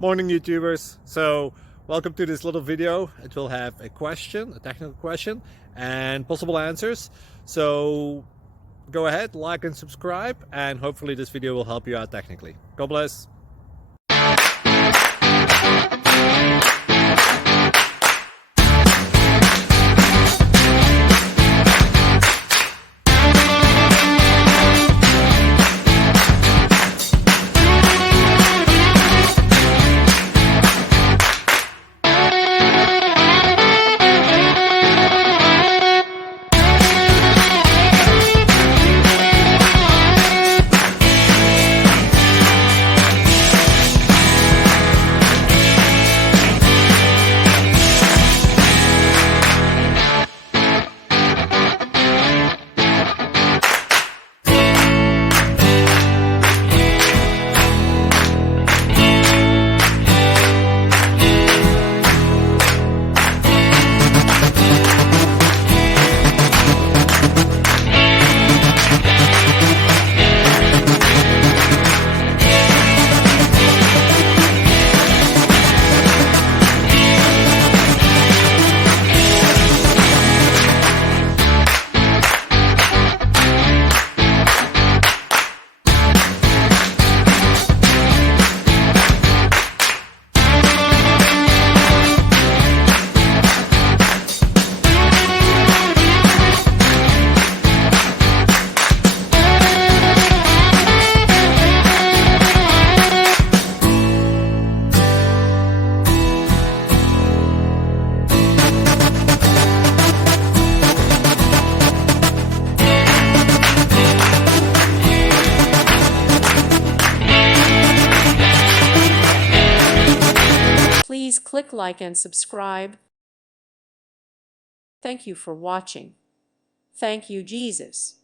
Morning YouTubers. So welcome to this little video. It will have a question, a technical question, and possible answers. So go ahead, like and subscribe, and hopefully this video will help you out technically. God bless. Please click like and subscribe. Thank you for watching. Thank you, Jesus.